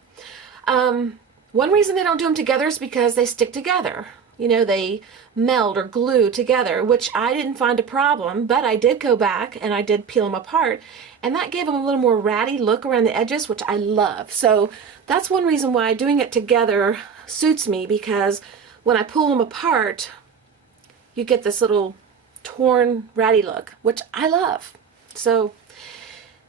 one reason they don't do them together is because they stick together. You know, they meld or glue together, which I didn't find a problem, but I did go back and I did peel them apart, and that gave them a little more ratty look around the edges, which I love. So that's one reason why doing it together suits me, because when I pull them apart, you get this little torn, ratty look, which I love. So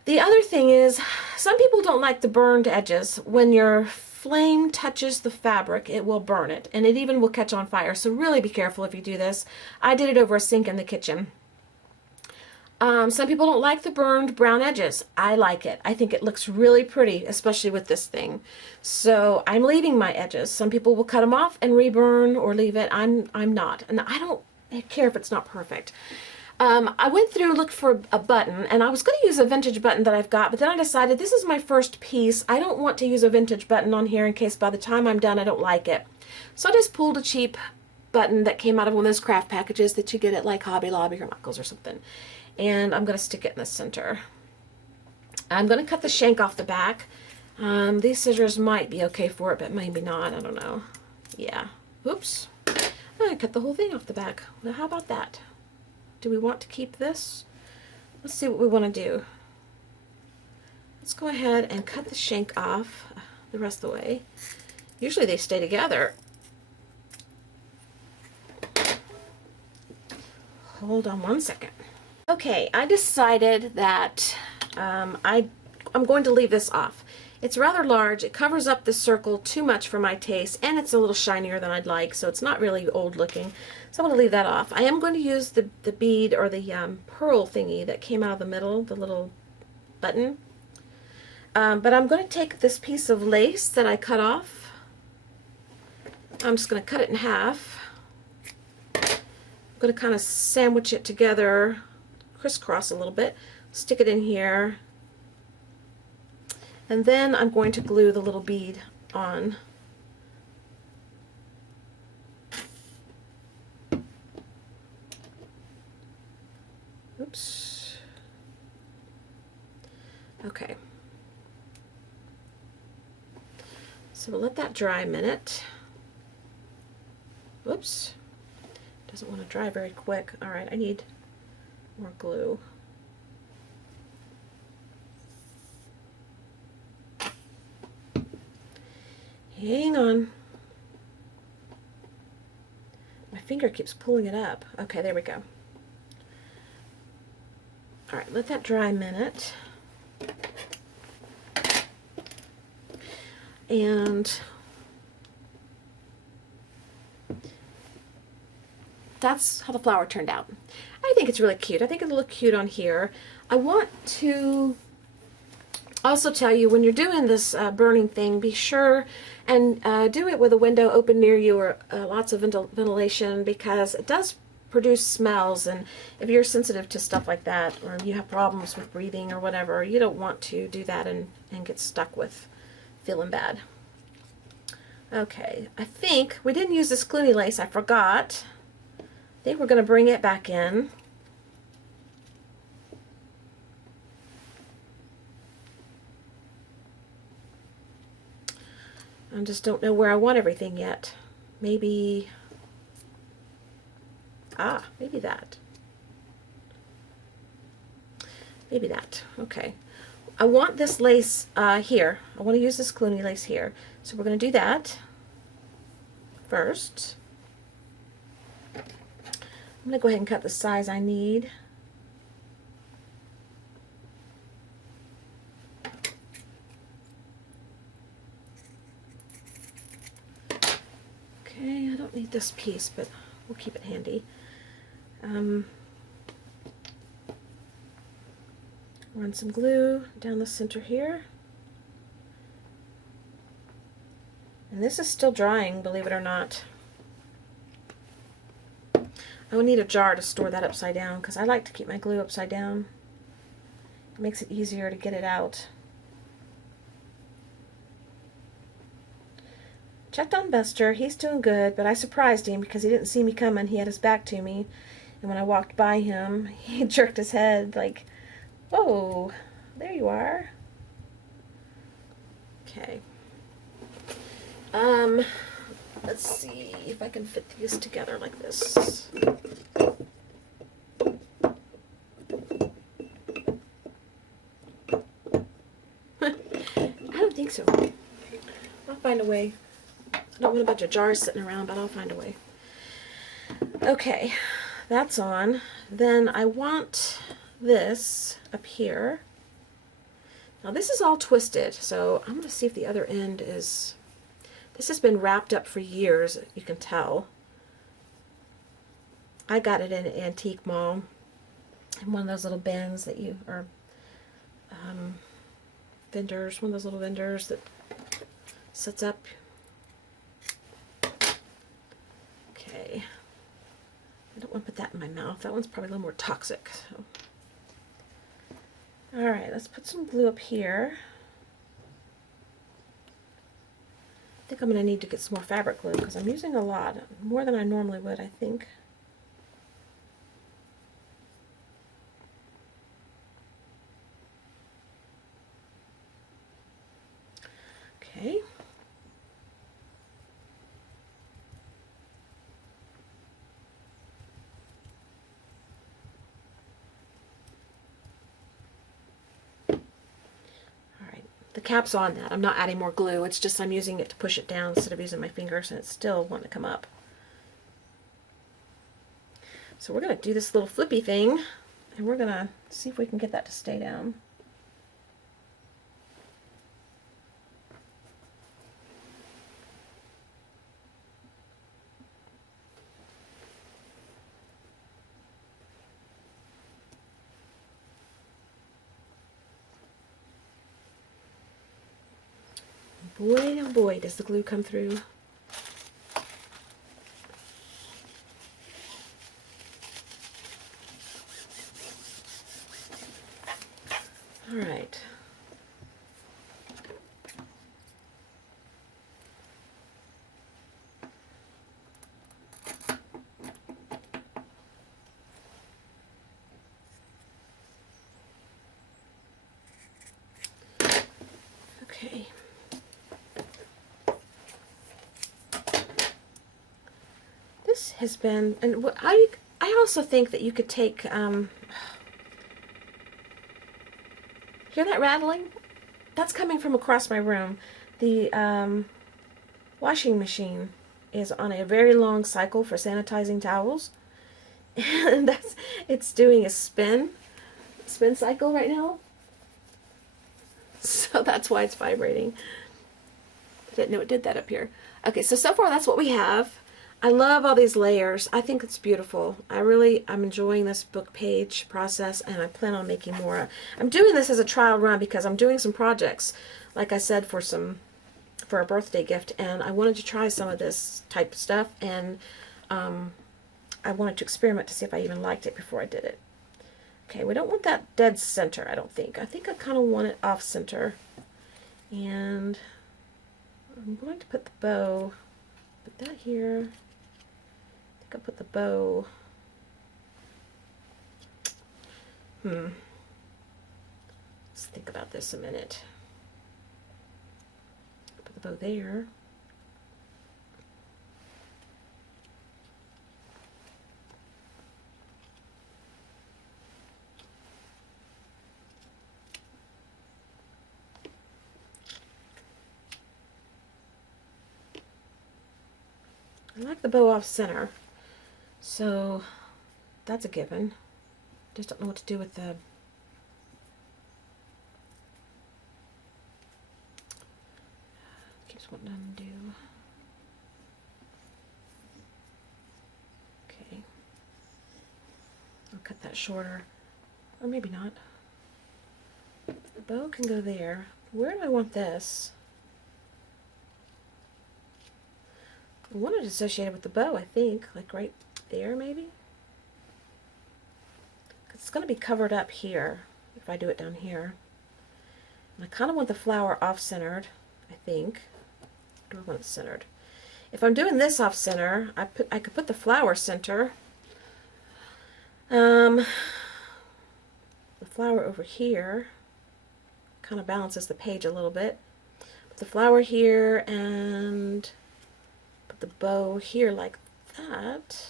the other thing is, some people don't like the burned edges. When your flame touches the fabric, it will burn it, and it even will catch on fire. So really be careful if you do this. I did it over a sink in the kitchen. Some people don't like the burned brown edges. I like it. I think it looks really pretty, especially with this thing. So I'm leaving my edges. Some people will cut them off and reburn or leave it. I'm not, and I don't care if it's not perfect. I went through and looked for a button, and I was going to use a vintage button that I've got, but then I decided this is my first piece. I don't want to use a vintage button on here in case by the time I'm done I don't like it. So I just pulled a cheap button that came out of one of those craft packages that you get at like Hobby Lobby or Michael's or something. And I'm going to stick it in the center. I'm going to cut the shank off the back. These scissors might be okay for it, but maybe not. I don't know. Yeah. Oops. I cut the whole thing off the back. Well, how about that? Do we want to keep this? Let's see what we want to do. Let's go ahead and cut the shank off the rest of the way. Usually they stay together. Hold on one second. Okay, I decided that I'm going to leave this off. It's rather large. It covers up the circle too much for my taste, and it's a little shinier than I'd like, so it's not really old looking. So I'm going to leave that off. I am going to use the bead or the pearl thingy that came out of the middle, the little button. But I'm going to take this piece of lace that I cut off. I'm just going to cut it in half. I'm going to kind of sandwich it together, crisscross a little bit, stick it in here. And then I'm going to glue the little bead on. Oops. Okay. So we'll let that dry a minute. Whoops. Doesn't want to dry very quick. All right, I need more glue. Hang on. My finger keeps pulling it up. Okay, there we go. All right, let that dry a minute. And that's how the flower turned out. I think it's really cute. I think it'll look cute on here. I want to also tell you, when you're doing this burning thing, be sure and do it with a window open near you or lots of ventilation, because it does produce smells, and if you're sensitive to stuff like that, or you have problems with breathing or whatever, you don't want to do that and get stuck with feeling bad. Okay, I think we didn't use this Clooney lace. I forgot. I think we're going to bring it back in. I just don't know where I want everything yet. Maybe, maybe that. Maybe that. Okay. I want this lace here. I want to use this Clooney lace here. So we're going to do that first. I'm going to go ahead and cut the size I need. Okay, I don't need this piece, but we'll keep it handy. Run some glue down the center here. And this is still drying, believe it or not. I will need a jar to store that upside down, because I like to keep my glue upside down. It makes it easier to get it out. Checked on Buster. He's doing good, but I surprised him because he didn't see me coming. He had his back to me, and when I walked by him, he jerked his head like, whoa, there you are. Okay. Let's see if I can fit these together like this. I don't think so. I'll find a way. I don't want a bunch of jars sitting around, but I'll find a way. Okay, that's on. Then I want this up here. Now this is all twisted, so I'm going to see if the other end is... This has been wrapped up for years, you can tell. I got it in an antique mall, in one of those little bins that you, or vendors, one of those little vendors that sets up. Okay. I don't want to put that in my mouth. That one's probably a little more toxic. So. Alright, let's put some glue up here. I think I'm going to need to get some more fabric glue because I'm using a lot, more than I normally would, I think. Okay. The cap's on that. I'm not adding more glue. It's just I'm using it to push it down instead of using my fingers, and it's still wanting to come up. So we're going to do this little flippy thing, and we're going to see if we can get that to stay down. Boy, oh boy, does the glue come through. All right. Okay. This has been, and what I also think that you could take, hear that rattling? That's coming from across my room. The washing machine is on a very long cycle for sanitizing towels, and it's doing a spin cycle right now. So that's why it's vibrating. I didn't know it did that up here. Okay, so far that's what we have. I love all these layers. I think it's beautiful. I'm enjoying this book page process, and I plan on making more. I'm doing this as a trial run because I'm doing some projects, like I said, for a birthday gift, and I wanted to try some of this type of stuff, and I wanted to experiment to see if I even liked it before I did it. Okay, we don't want that dead center, I don't think. I think I kind of want it off center, and I'm going to put the bow, put that here. I think I'll put the bow. Let's think about this a minute. Put the bow there. I like the bow off center, so that's a given. Just don't know what to do with the keeps wanting to undo. Okay, I'll cut that shorter, or maybe not. The bow can go there. Where do I want this? I want it associated with the bow, I think, like right there maybe. It's going to be covered up here if I do it down here. And I kind of want the flower off-centered, I think. Or do I want it centered? If I'm doing this off-center, I could put the flower center. The flower over here kind of balances the page a little bit. Put the flower here and put the bow here like that.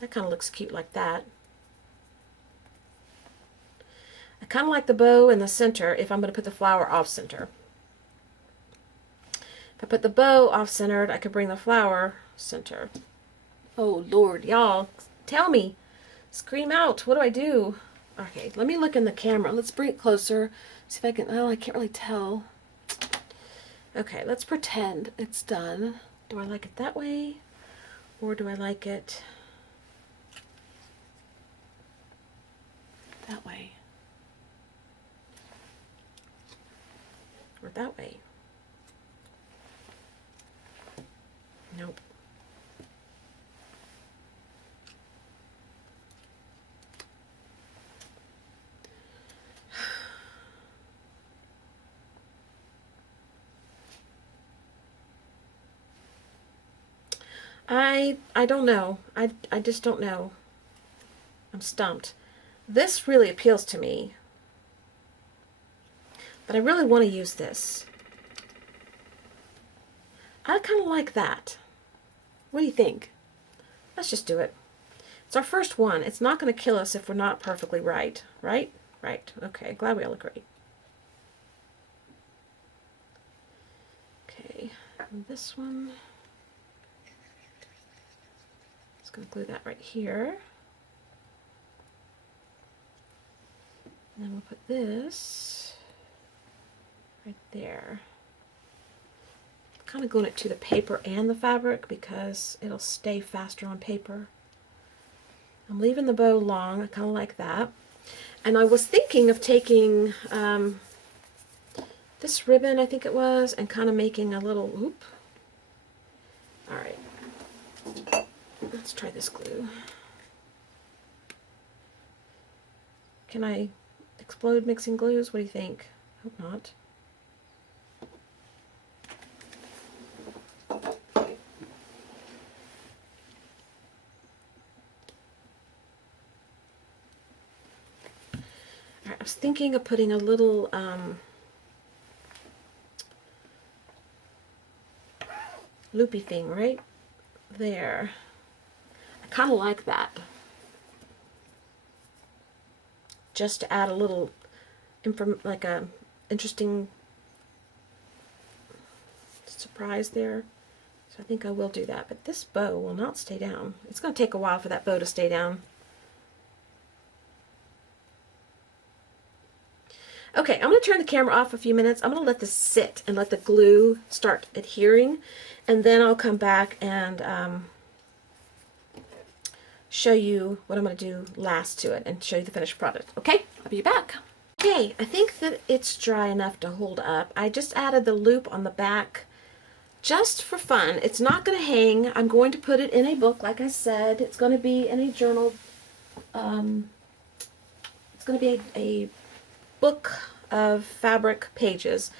That kind of looks cute like that. I kind of like the bow in the center if I'm going to put the flower off center. If I put the bow off centered, I could bring the flower center. Oh Lord, y'all, tell me. Scream out. What do I do? Okay, let me look in the camera. Let's bring it closer. See if I can, oh, I can't really tell. Okay, let's pretend it's done. Do I like it that way? Or do I like it that way? Or that way? Nope. I don't know. I just don't know. I'm stumped. This really appeals to me. But I really want to use this. I kind of like that. What do you think? Let's just do it. It's our first one. It's not going to kill us if we're not perfectly right. Right? Right. Okay. Glad we all agree. Okay. And this one. Just going to glue that right here. And then we'll put this right there. Kind of gluing it to the paper and the fabric because it'll stay faster on paper. I'm leaving the bow long. I kind of like that. And I was thinking of taking this ribbon, I think it was, and kind of making a little loop. All right. Let's try this glue. Can I explode mixing glues? What do you think? Hope not. I was thinking of putting a little loopy thing right there. I kind of like that. Just to add a little, like a interesting surprise there. So I think I will do that. But this bow will not stay down. It's going to take a while for that bow to stay down. Okay, I'm going to turn the camera off a few minutes. I'm going to let this sit and let the glue start adhering, and then I'll come back and show you what I'm going to do last to it and show you the finished product. Okay, I'll be back. Okay, I think that it's dry enough to hold up. I just added the loop on the back just for fun. It's not going to hang. I'm going to put it in a book, like I said. It's going to be in a journal. It's going to be a book of fabric pages,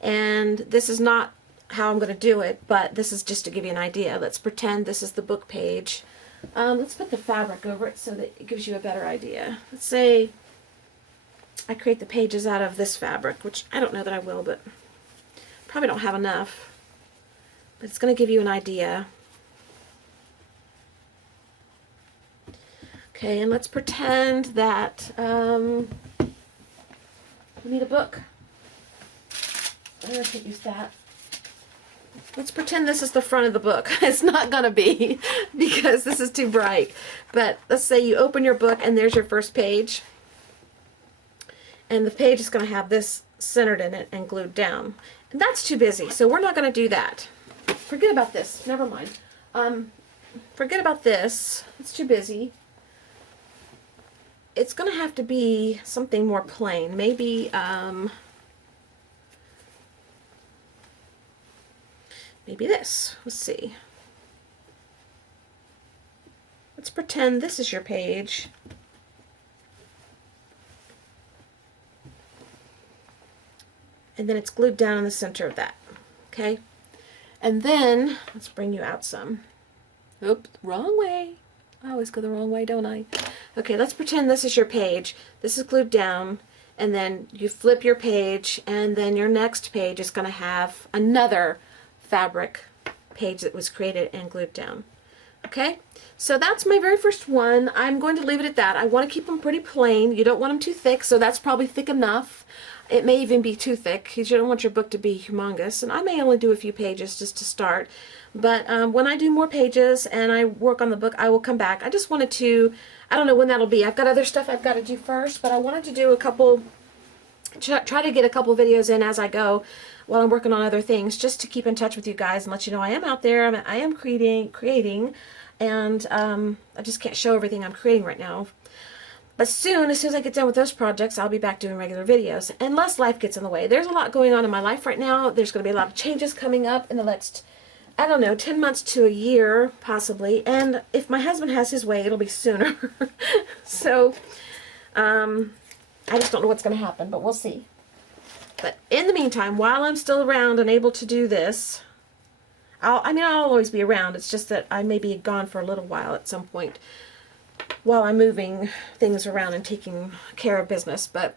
and this is not how I'm going to do it, but this is just to give you an idea. Let's pretend this is the book page. Let's put the fabric over it so that it gives you a better idea. Let's say I create the pages out of this fabric, which I don't know that I will, but probably don't have enough, but it's going to give you an idea. Okay, and let's pretend that we need a book. I can't use that. Let's pretend this is the front of the book. It's not going to be because this is too bright. But let's say you open your book and there's your first page. And the page is going to have this centered in it and glued down. And that's too busy, so we're not going to do that. Forget about this. Never mind. Forget about this. It's too busy. It's going to have to be something more plain. Maybe, maybe this. Let's see. Let's pretend this is your page. And then it's glued down in the center of that. Okay? And then, let's bring you out some. Oops, wrong way. I always go the wrong way, don't I? Okay, let's pretend this is your page. This is glued down, and then you flip your page, and then your next page is going to have another fabric page that was created and glued down. Okay, so that's my very first one. I'm going to leave it at that. I want to keep them pretty plain. You don't want them too thick, so that's probably thick enough. It may even be too thick because you don't want your book to be humongous, and I may only do a few pages just to start. But when I do more pages and I work on the book, I will come back. I just wanted to, I don't know when that'll be. I've got other stuff I've got to do first, but I wanted to do a couple, try to get a couple videos in as I go while I'm working on other things, just to keep in touch with you guys and let you know I am out there. I am creating, and I just can't show everything I'm creating right now. But soon, as soon as I get done with those projects, I'll be back doing regular videos, unless life gets in the way. There's a lot going on in my life right now. There's going to be a lot of changes coming up in the next, I don't know, 10 months to a year, possibly. And if my husband has his way, it'll be sooner. So, I just don't know what's going to happen, but we'll see. But in the meantime, while I'm still around and able to do this, I'll always be around. It's just that I may be gone for a little while at some point while I'm moving things around and taking care of business. But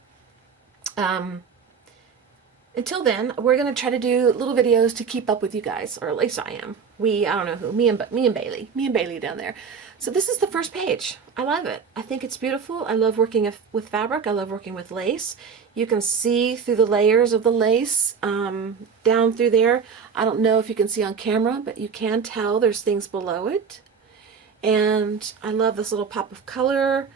until then, we're going to try to do little videos to keep up with you guys, or at least I am. I don't know who, me and Bailey down there. So this is the first page. I love it. I think it's beautiful. I love working with fabric. I love working with lace. You can see through the layers of the lace down through there. I don't know if you can see on camera, but you can tell there's things below it. And I love this little pop of color.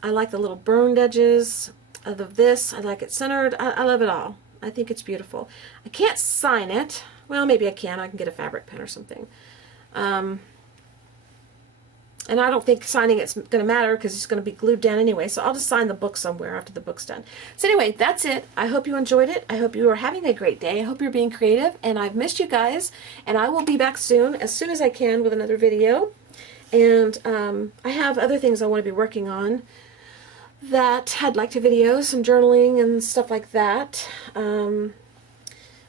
I like the little burned edges of this. I like it centered. I love it all. I think it's beautiful. I can't sign it. Well, maybe I can. I can get a fabric pen or something. And I don't think signing it's going to matter because it's going to be glued down anyway. So I'll just sign the book somewhere after the book's done. So anyway, that's it. I hope you enjoyed it. I hope you are having a great day. I hope you're being creative. And I've missed you guys. And I will be back soon as I can with another video. And I have other things I want to be working on that I'd like to video, some journaling and stuff like that.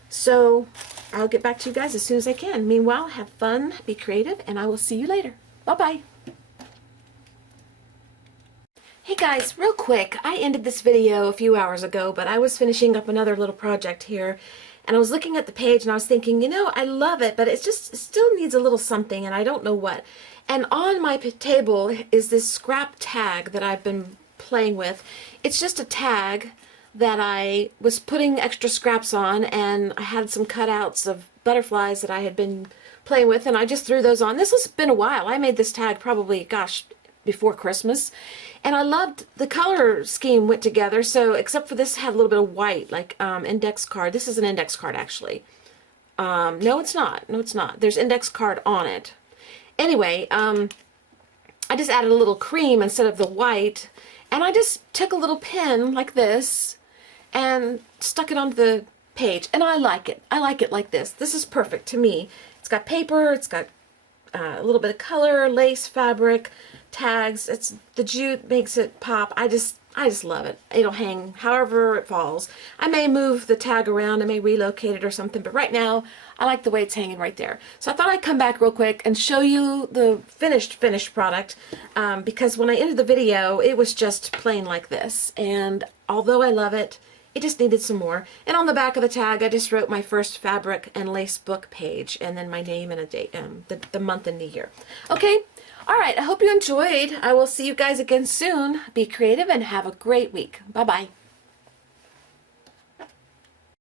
So I'll get back to you guys as soon as I can. Meanwhile, have fun, be creative, and I will see you later. Bye-bye. Hey guys, real quick, I ended this video a few hours ago, but I was finishing up another little project here, and I was looking at the page and I was thinking, you know, I love it, but it still needs a little something, and I don't know what. And on my table is this scrap tag that I've been playing with. It's just a tag that I was putting extra scraps on, and I had some cutouts of butterflies that I had been playing with, and I just threw those on. This has been a while. I made this tag probably, gosh, before Christmas, and I loved the color scheme went together. So except for this had a little bit of white, like index card. This is an index card actually. No, it's not. No, it's not. There's index card on it. Anyway, I just added a little cream instead of the white, and I just took a little pin like this and stuck it onto the page, and I like it. I like it like this. This is perfect to me. It's got paper, it's got a little bit of color, lace, fabric, tags. The jute makes it pop. I just love it. It'll hang however it falls. I may move the tag around, I may relocate it or something, but right now I like the way it's hanging right there. So I thought I'd come back real quick and show you the finished product, because when I ended the video it was just plain like this, and although I love it, it just needed some more. And on the back of the tag I just wrote my first fabric and lace book page, and then my name and a date, the month and the year. Okay. Alright, I hope you enjoyed. I will see you guys again soon. Be creative and have a great week. Bye-bye.